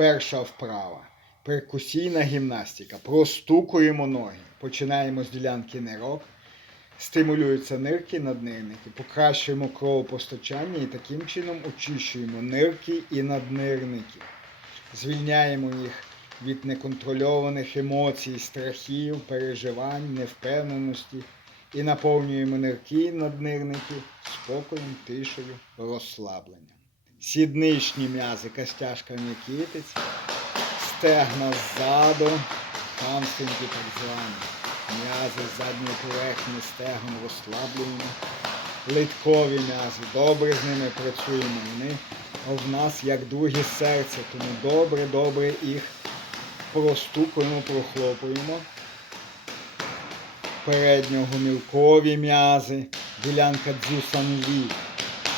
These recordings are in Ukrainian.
Перша вправа. Перкусійна гімнастика. Простукуємо ноги. Починаємо з ділянки нирок. Стимулюються нирки, наднирники. Покращуємо кровопостачання і таким чином очищуємо нирки і наднирники. Звільняємо їх від неконтрольованих емоцій, страхів, переживань, невпевненості і наповнюємо нирки і наднирники спокоєм, тишею, розслабленням. Сідничні м'язи, костяшка м'якітиць, стегна ззаду, хамстринги так звані. М'язи задньої поверхні стегон розслаблені. Литкові м'язи, добре з ними працюємо. Вони в нас як друге серце, тому добре-добре їх простукуємо, прохлопуємо. Передньогомілкові м'язи, ділянка дзюсанлі,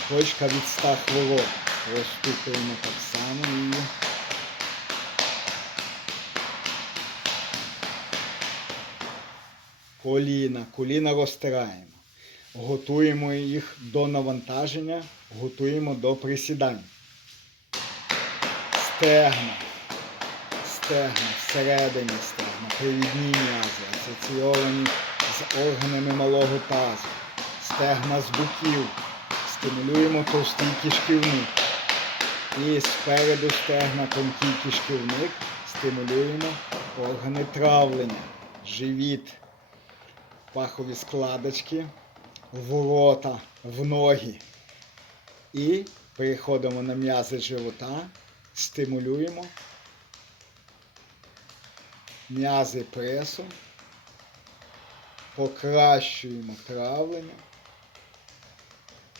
точка від ста хвороб. Розстукуємо так само її. Коліна, коліна розтираємо. Готуємо їх до навантаження, готуємо до присідань. Стегна. Стегна, всередині стегна, привідні м'язи, асоційовані з органами малого тазу. Стегна з боків. Стимулюємо товстий кишківник. І спереду стегна тонкий кишківник. Стимулюємо органи травлення, живіт, пахові складочки, ворота, в ноги. І переходимо на м'язи живота, стимулюємо м'язи пресу, покращуємо травлення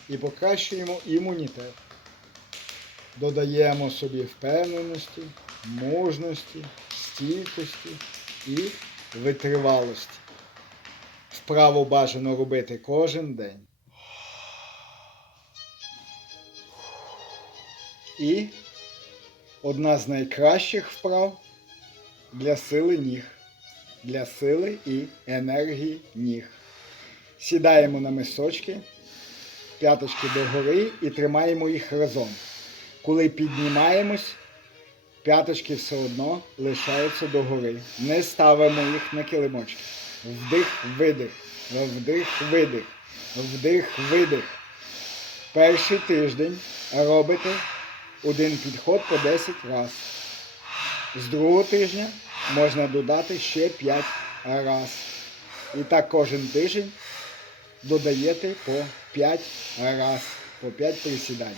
і покращуємо імунітет. Додаємо собі впевненості, мужності, стійкості і витривалості. Вправу бажано робити кожен день. І одна з найкращих вправ для сили ніг, для сили і енергії ніг. Сідаємо на мисочки, п'яточки догори і тримаємо їх разом. Коли піднімаємось, п'яточки все одно лишаються догори. Не ставимо їх на килимочки. Вдих, видих, вдих, видих, вдих, видих. Перший тиждень робите один підход по 10 разів. З другого тижня можна додати ще 5 разів. І так кожен тиждень додаєте по 5 разів, по 5 присідань.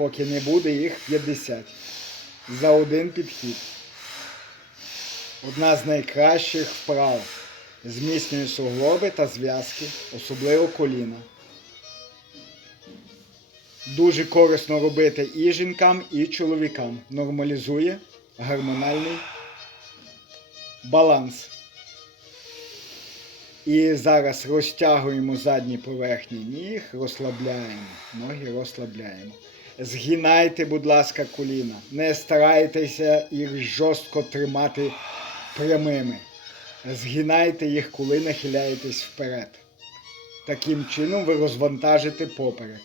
Поки не буде їх 50 за один підхід. Одна з найкращих вправ. Зміцнює суглоби та зв'язки, особливо коліна. Дуже корисно робити і жінкам, і чоловікам. Нормалізує гормональний баланс. І зараз розтягуємо задні поверхні ніг, розслабляємо. Ноги розслабляємо. Згинайте, будь ласка, коліна. Не старайтеся їх жорстко тримати прямими. Згинайте їх, коли нахиляєтесь вперед. Таким чином ви розвантажите поперек.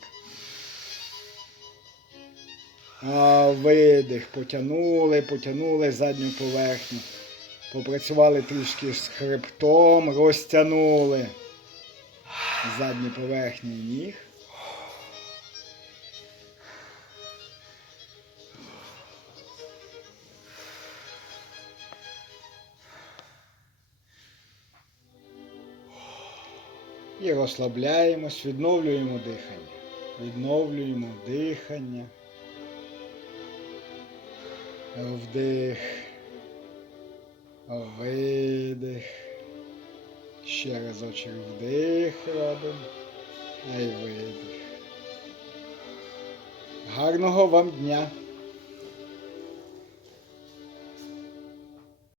Видих, потягнули, потягнули задню поверхню. Попрацювали трішки з хребтом, розтягнули задні поверхні ніг. І розслабляємось, відновлюємо дихання. Відновлюємо дихання. Вдих. Видих. Ще разочок вдих робимо. А й видих. Гарного вам дня!